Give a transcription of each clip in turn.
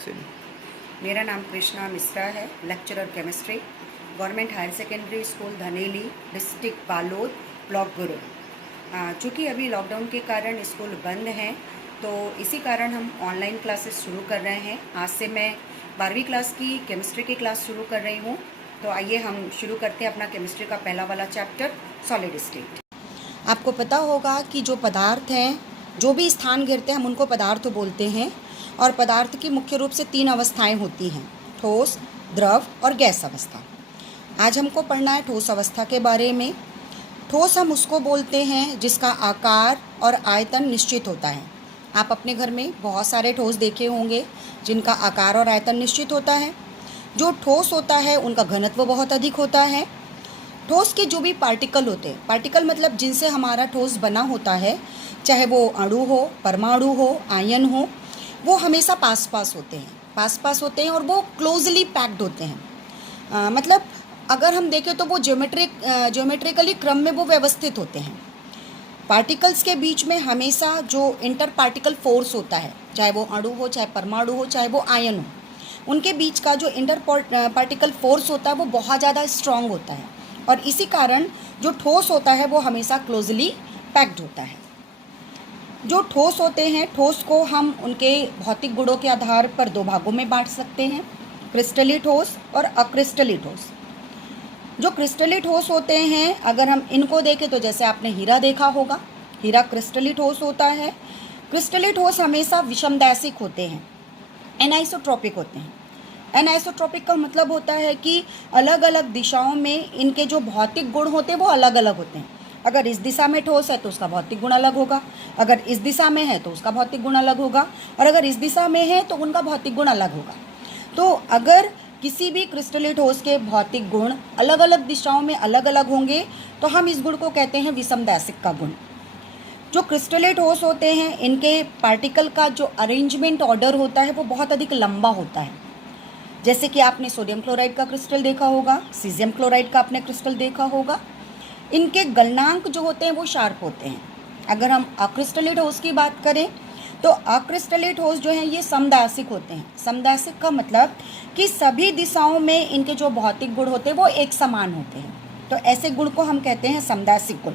चलिए। मेरा नाम कृष्णा मिश्रा है, lecturer chemistry, government higher secondary school Dhaneli, district Balod, block Guru. चूँकि अभी लॉकडाउन के कारण स्कूल बंद हैं, तो इसी कारण हम ऑनलाइन क्लासेस शुरू कर रहे हैं। आज से मैं 12वीं क्लास की केमिस्ट्री की क्लास शुरू कर रही हूँ। तो आइए हम शुरू करते हैं अपना केमिस्ट्री का पहला वाला चैप्टर, सॉलिड स्टेट। आपको पता होगा कि जो पदार्थ हैं, जो भी स्थान घेरते हैं, हम उनको पदार्थ बोलते हैं। और पदार्थ की मुख्य रूप से 3 अवस्थाएं होती हैं, ठोस, द्रव और गैस अवस्था। आज हमको पढ़ना है ठोस अवस्था के बारे में। ठोस हम उसको बोलते हैं जिसका आकार और आयतन निश्चित होता है। आप अपने घर में बहुत सारे ठोस देखे होंगे जिनका आकार और आयतन निश्चित होता है। जो ठोस होता है उनका घनत्व बहुत अधिक होता है। ठोस के जो भी पार्टिकल होते हैं, पार्टिकल मतलब जिनसे हमारा ठोस बना होता है, चाहे वो अणु हो, परमाणु हो, आयन हो, वो हमेशा पास पास होते हैं और वो क्लोजली पैक्ड होते हैं। मतलब अगर हम देखें तो वो ज्योमेट्रिकली क्रम में वो व्यवस्थित होते हैं। पार्टिकल्स के बीच में हमेशा जो इंटर पार्टिकल फोर्स होता है, चाहे वो अणु हो, चाहे परमाणु हो, चाहे वो आयन हो, उनके बीच का जो इंटर पार्टिकल फोर्स होता है वो बहुत ज़्यादा स्ट्रांग होता है। और इसी कारण जो ठोस होता है वो हमेशा क्लोजली पैक्ड होता है। जो ठोस होते हैं, ठोस को हम उनके भौतिक गुणों के आधार पर 2 भागों में बांट सकते हैं, क्रिस्टली ठोस और अक्रिस्टली ठोस। जो क्रिस्टली ठोस होते हैं, अगर हम इनको देखें तो जैसे आपने हीरा देखा होगा, हीरा क्रिस्टली ठोस होता है। क्रिस्टली ठोस हमेशा विषमदैशिक होते हैं, एनाइसोट्रॉपिक होते हैं। एनाइसोट्रॉपिक का मतलब होता है कि अलग अलग दिशाओं में इनके जो भौतिक गुण होते हैं वो अलग अलग होते हैं। अगर इस दिशा में ठोस है तो उसका भौतिक गुण अलग होगा, अगर इस दिशा में है तो उसका भौतिक गुण अलग होगा, और अगर इस दिशा में है तो उनका भौतिक गुण अलग होगा। तो अगर किसी भी क्रिस्टली ठोस के भौतिक गुण अलग अलग दिशाओं में अलग अलग होंगे तो हम इस गुण को कहते हैं विषमदैशिक का गुण। जो क्रिस्टली ठोस होते हैं, इनके पार्टिकल का जो अरेंजमेंट ऑर्डर होता है वो बहुत अधिक लंबा होता है। जैसे कि आपने सोडियम क्लोराइड का क्रिस्टल देखा होगा, सीजियम क्लोराइड का आपने क्रिस्टल देखा होगा। इनके गलनांक जो होते हैं वो शार्प होते हैं। अगर हम अक्रिस्टली ठोस की बात करें तो अक्रिस्टली ठोस जो हैं ये समदैशिक होते हैं। समदैशिक का मतलब कि सभी दिशाओं में इनके जो भौतिक गुण होते हैं वो एक समान होते हैं, तो ऐसे गुण को हम कहते हैं समदैशिक गुण।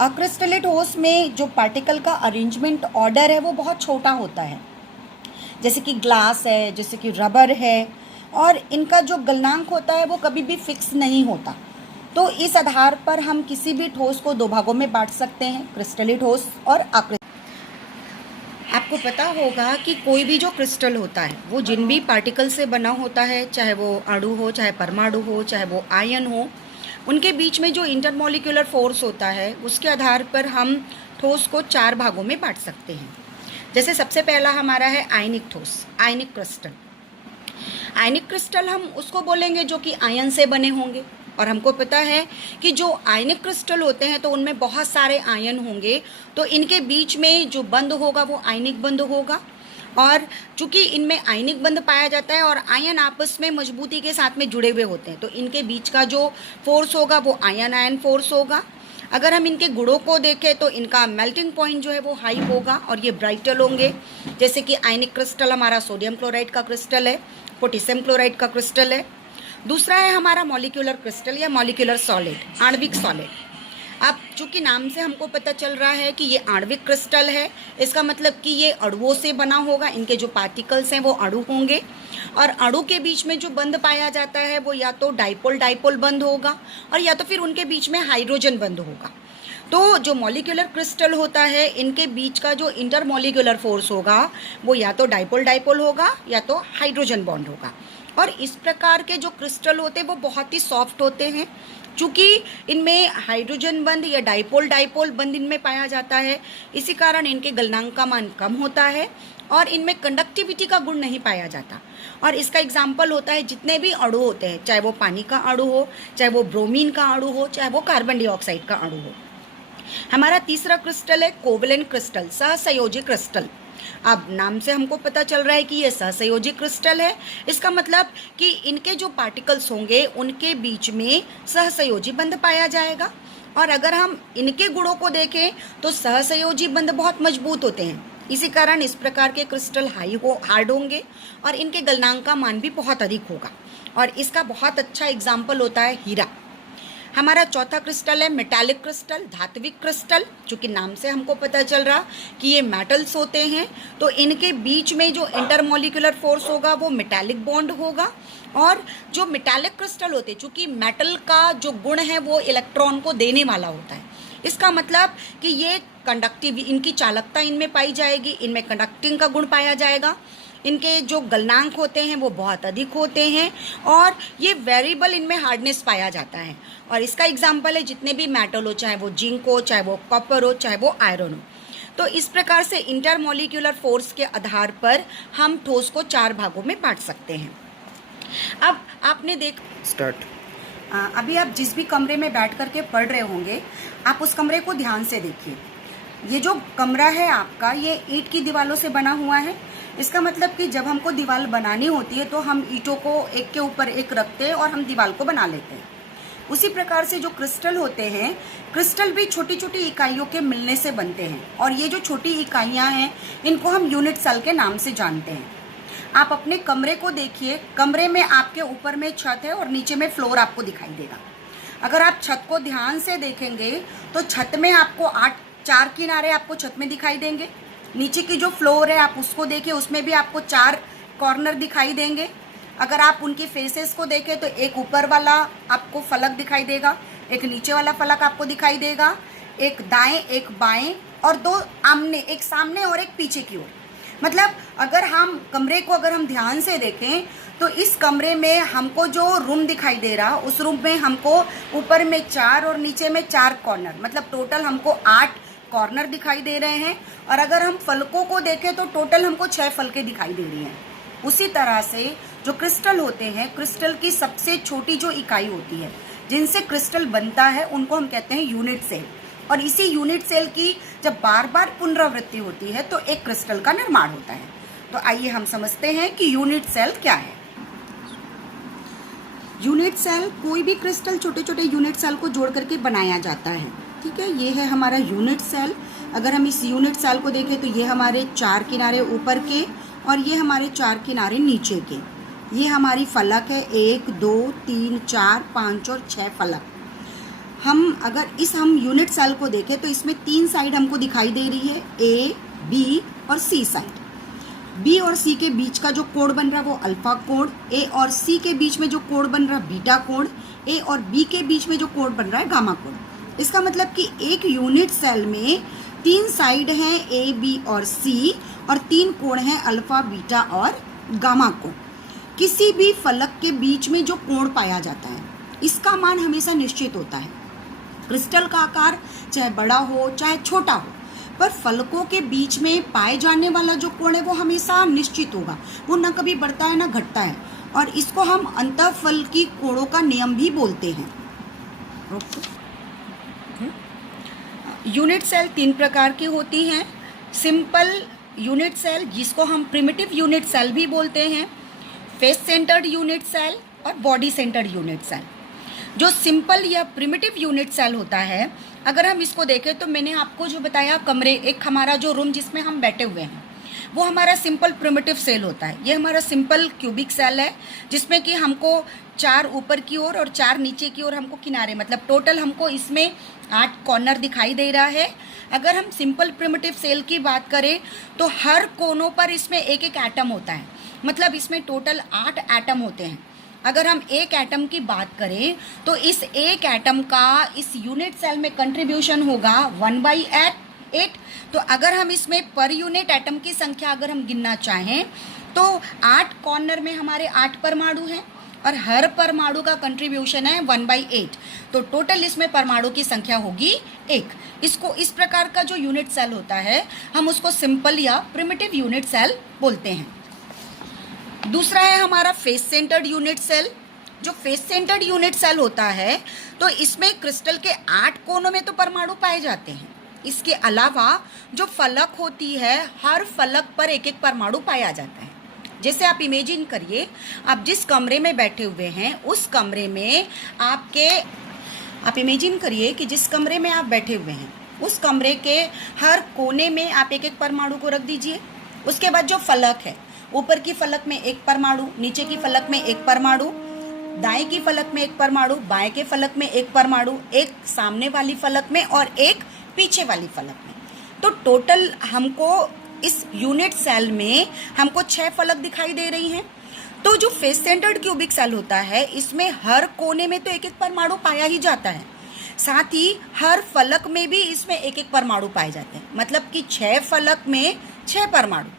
अक्रिस्टली ठोस में जो पार्टिकल का अरेंजमेंट ऑर्डर है वो बहुत छोटा होता है, जैसे कि ग्लास है, जैसे कि रबर है, और इनका जो गलनांक होता है वो कभी भी फिक्स नहीं होता। तो इस आधार पर हम किसी भी ठोस को 2 भागों में बांट सकते हैं, क्रिस्टली ठोस और अक्रिस्टली। आपको पता होगा कि कोई भी जो क्रिस्टल होता है वो जिन भी पार्टिकल से बना होता है, चाहे वो अणु हो, चाहे परमाणु हो, चाहे वो आयन हो, उनके बीच में जो इंटरमॉलिक्यूलर फोर्स होता है उसके आधार पर हम ठोस को 4 भागों में बांट सकते हैं। जैसे सबसे पहला हमारा है आयनिक ठोस, आयनिक क्रिस्टल। आयनिक क्रिस्टल हम उसको बोलेंगे जो कि आयन से बने होंगे, और हमको पता है कि जो आयनिक क्रिस्टल होते हैं तो उनमें बहुत सारे आयन होंगे, तो इनके बीच में जो बंध होगा वो आयनिक बंध होगा। और चूंकि इनमें आयनिक बंध पाया जाता है और आयन आपस में मजबूती के साथ में जुड़े हुए होते हैं, तो इनके बीच का जो फोर्स होगा वो आयन आयन फोर्स होगा। अगर हम इनके गुणों को देखें तो इनका मेल्टिंग पॉइंट जो है वो हाई होगा और ये ब्राइटल होंगे। जैसे कि आयनिक क्रिस्टल हमारा सोडियम क्लोराइड का क्रिस्टल है, पोटेशियम क्लोराइड का क्रिस्टल है। दूसरा है हमारा मॉलिक्यूलर क्रिस्टल या मॉलिक्यूलर सॉलिड, आणविक सॉलिड। अब चूंकि नाम से हमको पता चल रहा है कि ये आणविक क्रिस्टल है, इसका मतलब कि ये अणुओं से बना होगा, इनके जो पार्टिकल्स हैं वो अणु होंगे, और अणु के बीच में जो बंध पाया जाता है वो या तो डाइपोल डाइपोल बंध होगा और या तो फिर उनके बीच में हाइड्रोजन बंध होगा। तो जो मॉलिक्यूलर क्रिस्टल होता है, इनके बीच का जो इंटरमॉलिक्यूलर फोर्स होगा वो या तो डाइपोल डाइपोल होगा या तो हाइड्रोजन बॉन्ड होगा। और इस प्रकार के जो क्रिस्टल होते हैं वो बहुत ही सॉफ्ट होते हैं, चूँकि इनमें हाइड्रोजन बंध या डाइपोल डाइपोल बंध इनमें पाया जाता है, इसी कारण इनके गलनांक का मान कम होता है और इनमें कंडक्टिविटी का गुण नहीं पाया जाता। और इसका एग्जाम्पल होता है जितने भी अणु होते हैं, चाहे वो पानी का अणु हो, चाहे वो ब्रोमीन का अणु हो, चाहे वो कार्बन डाइऑक्साइड का अणु हो। हमारा तीसरा क्रिस्टल है कोवलेंट क्रिस्टल, सहसंयोजी क्रिस्टल। अब नाम से हमको पता चल रहा है कि ये सहसंयोजी क्रिस्टल है। इसका मतलब कि इनके जो पार्टिकल्स होंगे उनके बीच में सहसंयोजी बंध पाया जाएगा। और अगर हम इनके गुणों को देखें तो सहसंयोजी बंध बहुत मजबूत होते हैं, इसी कारण इस प्रकार के क्रिस्टल हार्ड होंगे और इनके गलनांक का मान भी बहुत अधिक होगा। और इसका बहुत अच्छा एग्जाम्पल होता है हीरा। हमारा चौथा क्रिस्टल है मेटालिक क्रिस्टल, धात्विक क्रिस्टल, जो कि नाम से हमको पता चल रहा कि ये मेटल्स होते हैं, तो इनके बीच में जो इंटरमोलिकुलर फोर्स होगा वो मेटालिक बॉन्ड होगा। और जो मेटालिक क्रिस्टल होते हैं, चूँकि मेटल का जो गुण है वो इलेक्ट्रॉन को देने वाला होता है, इसका मतलब कि ये कंडक्टिव, इनकी चालकता इनमें पाई जाएगी, इनमें कंडक्टिंग का गुण पाया जाएगा, इनके जो गलनांक होते हैं वो बहुत अधिक होते हैं और ये वेरिएबल इनमें हार्डनेस पाया जाता है। और इसका एग्जांपल है जितने भी मेटल हो, चाहे वो जिंक हो, चाहे वो कॉपर हो, चाहे वो आयरन हो। तो इस प्रकार से इंटरमोलिकुलर फोर्स के आधार पर हम ठोस को 4 भागों में बांट सकते हैं। अब आपने अभी आप जिस भी कमरे में बैठ करके पढ़ रहे होंगे, आप उस कमरे को ध्यान से देखिए। ये जो कमरा है आपका, ये ईंट की दीवारों से बना हुआ है। इसका मतलब कि जब हमको दीवार बनानी होती है तो हम ईंटों को एक के ऊपर एक रखते हैं और हम दीवार को बना लेते हैं। उसी प्रकार से जो क्रिस्टल होते हैं, क्रिस्टल भी छोटी छोटी इकाइयों के मिलने से बनते हैं और ये जो छोटी इकाइयाँ हैं इनको हम यूनिट सेल के नाम से जानते हैं। आप अपने कमरे को देखिए, कमरे में आपके ऊपर में छत है और नीचे में फ्लोर आपको दिखाई देगा। अगर आप छत को ध्यान से देखेंगे तो छत में आपको 4 किनारे आपको छत में दिखाई देंगे। नीचे की जो फ्लोर है आप उसको देखिए, उसमें भी आपको 4 कॉर्नर दिखाई देंगे। अगर आप उनकी फेसेस को देखें तो एक ऊपर वाला आपको फलक दिखाई देगा, एक नीचे वाला फलक आपको दिखाई देगा, एक दाएं एक बाएं और 2 आमने, एक सामने और एक पीछे की ओर। मतलब अगर हम कमरे को अगर हम ध्यान से देखें तो इस कमरे में हमको जो रूम दिखाई दे रहा, उस रूम में हमको ऊपर में 4 और नीचे में 4 कॉर्नर, मतलब टोटल हमको 8 कॉर्नर दिखाई दे रहे हैं। और अगर हम फलकों को देखें तो टोटल हमको 6 फलकें दिखाई दे रही हैं। उसी तरह से जो क्रिस्टल होते हैं, क्रिस्टल की सबसे छोटी जो इकाई होती है जिनसे क्रिस्टल बनता है उनको हम कहते हैं यूनिट सेल। और इसी यूनिट सेल की जब बार बार पुनरावृत्ति होती है तो एक क्रिस्टल का निर्माण होता है। तो आइए हम समझते हैं कि यूनिट सेल क्या है। यूनिट सेल, कोई भी क्रिस्टल छोटे छोटे यूनिट सेल को जोड़ करके बनाया जाता है। ठीक है, ये है हमारा यूनिट सेल। अगर हम इस यूनिट सेल को देखें तो ये हमारे 4 किनारे यूपर के और ये हमारे 4 किनारे नीचे के। ये हमारी फलक है, 1 2 3 4 5 और 6 फलक। हम यूनिट सेल को देखें तो इसमें 3 साइड हमको दिखाई दे रही है, ए बी और सी साइड। बी और सी के बीच का जो कोण बन रहा है वो अल्फा कोण, ए और सी के बीच में जो कोण बन रहा है बीटा कोण, ए और बी के बीच में जो कोण बन रहा है गामा कोण। इसका मतलब कि एक यूनिट सेल में 3 साइड हैं, ए बी और सी, और 3 कोण हैं, अल्फा बीटा और गामा कोण। किसी भी फलक के बीच में जो कोण पाया जाता है इसका मान हमेशा निश्चित होता है। क्रिस्टल का आकार चाहे बड़ा हो चाहे छोटा हो, पर फलकों के बीच में पाए जाने वाला जो कोण है वो हमेशा निश्चित होगा, वो न कभी बढ़ता है न घटता है। और इसको हम अंतःफलकी कोणों का नियम भी बोलते हैं। यूनिट सेल 3 प्रकार की होती हैं। सिंपल यूनिट सेल, जिसको हम प्रिमिटिव यूनिट सेल भी बोलते हैं, फेस सेंटर्ड यूनिट सेल और बॉडी सेंटर्ड यूनिट सेल। जो सिंपल या प्रिमिटिव यूनिट सेल होता है, अगर हम इसको देखें तो मैंने आपको जो बताया, कमरे, एक हमारा जो रूम जिसमें हम बैठे हुए हैं वो हमारा सिंपल प्रिमिटिव सेल होता है। ये हमारा सिंपल क्यूबिक सेल है जिसमें कि हमको 4 ऊपर की ओर और 4 नीचे की ओर हमको किनारे, मतलब टोटल हमको इसमें 8 कॉर्नर दिखाई दे रहा है। अगर हम सिंपल प्रिमिटिव सेल की बात करें तो हर कोनों पर इसमें एक एक एटम होता है, मतलब इसमें टोटल 8 एटम होते हैं। अगर हम एक एटम की बात करें तो इस एक एटम का इस यूनिट सेल में कंट्रीब्यूशन होगा 1/8। तो अगर हम इसमें पर यूनिट एटम की संख्या अगर हम गिनना चाहें तो 8 कॉर्नर में हमारे 8 परमाणु हैं और हर परमाणु का कंट्रीब्यूशन है 1/8। तो टोटल इसमें परमाणु की संख्या होगी 1। इसको, इस प्रकार का जो यूनिट सेल होता है हम उसको सिंपल या प्रिमिटिव यूनिट सेल बोलते हैं। दूसरा है हमारा फेस सेंटर्ड यूनिट सेल। जो फेस सेंटर्ड यूनिट सेल होता है तो इसमें क्रिस्टल के 8 कोनों में तो परमाणु पाए जाते हैं, इसके अलावा जो फलक होती है हर फलक पर एक एक परमाणु पाया जाता है। जैसे आप इमेजिन करिए, आप जिस कमरे में बैठे हुए हैं उस कमरे में आप इमेजिन करिए कि जिस कमरे में आप बैठे हुए हैं उस कमरे के हर कोने में आप एक एक परमाणु को रख दीजिए। उसके बाद जो फलक है, ऊपर की फलक में एक परमाणु, नीचे की फलक में एक परमाणु, दाएं की फलक में एक परमाणु, बाएं के फलक में एक परमाणु, एक सामने वाली फलक में और एक पीछे वाली फलक में। तो टोटल हमको इस यूनिट सेल में हमको 6 फलक दिखाई दे रही हैं। तो जो फेस सेंटर्ड क्यूबिक सेल होता है, इसमें हर कोने में तो एक एक परमाणु पाया ही जाता है, साथ ही हर फलक में भी इसमें एक एक परमाणु पाए जाते हैं, मतलब कि 6 फलक में 6 परमाणु।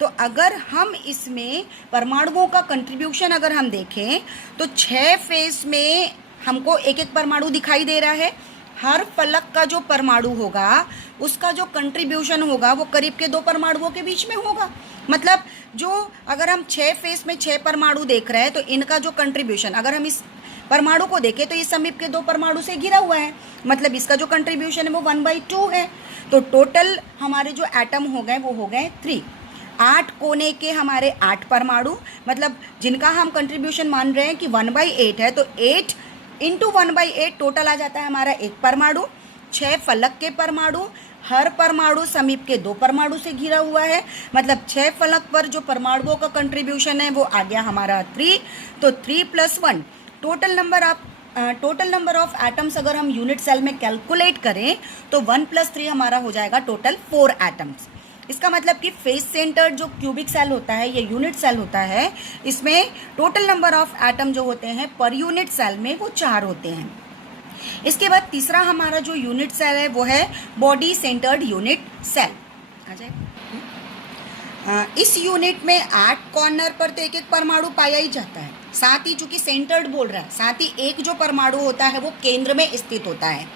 तो अगर हम इसमें परमाणुओं का कंट्रीब्यूशन अगर हम देखें तो 6 फेस में हमको एक एक परमाणु दिखाई दे रहा है। हर फलक का जो परमाणु होगा उसका जो कंट्रीब्यूशन होगा वो करीब के 2 परमाणुओं के बीच में होगा। मतलब जो अगर हम 6 फेस में 6 परमाणु देख रहे हैं तो इनका जो कंट्रीब्यूशन, अगर हम इस परमाणु को देखें तो ये समीप के 2 परमाणु से घिरा हुआ है, मतलब इसका जो कंट्रीब्यूशन है वो 1/2 है। तो टोटल हमारे जो एटम हो गए वो हो गए 3। 8 कोने के हमारे 8 परमाणु, मतलब जिनका हम कंट्रीब्यूशन मान रहे हैं कि 1/8 है, तो 8 × 1/8 टोटल आ जाता है हमारा एक परमाणु। 6 फलक के परमाणु, हर परमाणु समीप के 2 परमाणु से घिरा हुआ है, मतलब 6 फलक पर जो परमाणुओं का कंट्रीब्यूशन है वो आ गया हमारा 3। तो 3 + 1 टोटल नंबर ऑफ एटम्स अगर हम यूनिट सेल में कैलकुलेट करें तो 1 + 3 हमारा हो जाएगा टोटल 4 एटम्स। इसका मतलब कि फेस सेंटर्ड जो क्यूबिक सेल होता है, ये यूनिट सेल होता है, इसमें टोटल नंबर ऑफ एटम जो होते हैं पर यूनिट सेल में वो 4 होते हैं। इसके बाद तीसरा हमारा जो यूनिट सेल है वो है बॉडी सेंटर्ड यूनिट सेल। आ जाए। इस यूनिट में 8 कॉर्नर पर तो एक एक परमाणु पाया ही जाता है, साथ ही चूंकि सेंटर्ड बोल रहा है, साथ ही एक जो परमाणु होता है वो केंद्र में स्थित होता है।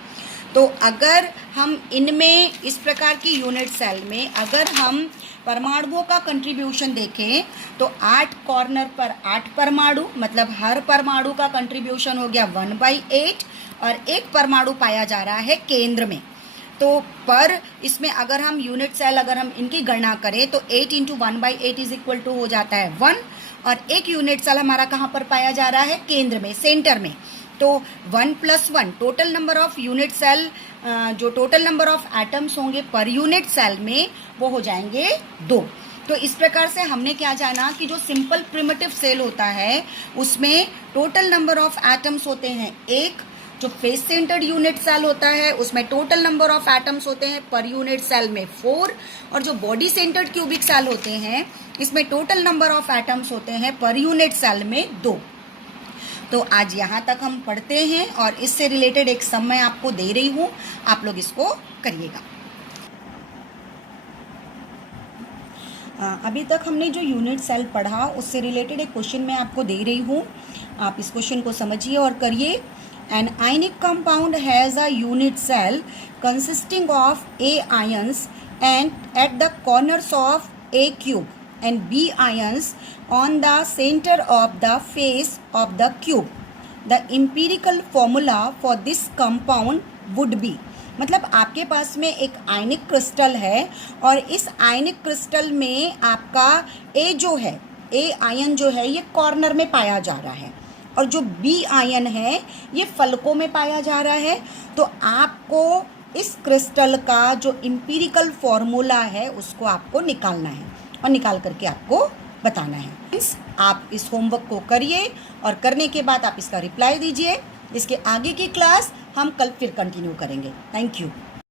तो अगर हम इनमें इस प्रकार की यूनिट सेल में अगर हम परमाणुओं का कंट्रीब्यूशन देखें तो 8 कॉर्नर पर 8 परमाणु, मतलब हर परमाणु का कंट्रीब्यूशन हो गया 1/8 और एक परमाणु पाया जा रहा है केंद्र में। तो पर इसमें अगर हम यूनिट सेल अगर हम इनकी गणना करें तो 8 × 1/8 हो जाता है 1, और एक यूनिट सेल हमारा कहाँ पर पाया जा रहा है? केंद्र में, सेंटर में। तो 1 + 1 total number of unit cell, जो टोटल नंबर ऑफ एटम्स होंगे पर यूनिट सेल में वो हो जाएंगे 2। तो इस प्रकार से हमने क्या जाना कि जो सिंपल प्रिमिटिव सेल होता है उसमें टोटल नंबर ऑफ एटम्स होते हैं 1। जो फेस सेंटर्ड यूनिट सेल होता है उसमें टोटल नंबर ऑफ एटम्स होते हैं पर यूनिट सेल में 4, और जो बॉडी सेंटर्ड क्यूबिक सेल होते हैं इसमें टोटल नंबर ऑफ एटम्स होते हैं पर यूनिट सेल में 2। तो आज यहाँ तक हम पढ़ते हैं और इससे रिलेटेड एक सम मैं आपको दे रही हूँ, आप लोग इसको करिएगा। अभी तक हमने जो यूनिट सेल पढ़ा उससे रिलेटेड एक क्वेश्चन मैं आपको दे रही हूँ, आप इस क्वेश्चन को समझिए और करिए। An ionic compound has a unit cell consisting of A ions and at the corners of A cube and B ions on the center of the face of the cube. The empirical formula for this compound would be, मतलब आपके पास में एक आयनिक crystal है और इस आयनिक crystal में आपका A जो है, A आयन जो है ये कॉर्नर में पाया जा रहा है और जो B आयन है ये फलकों में पाया जा रहा है। तो आपको इस क्रिस्टल का जो एम्पिरिकल फॉर्मूला है उसको आपको निकालना है और निकाल करके आपको बताना है। आप इस होमवर्क को करिए और करने के बाद आप इसका रिप्लाई दीजिए। इसके आगे की क्लास हम कल फिर कंटिन्यू करेंगे। Thank you.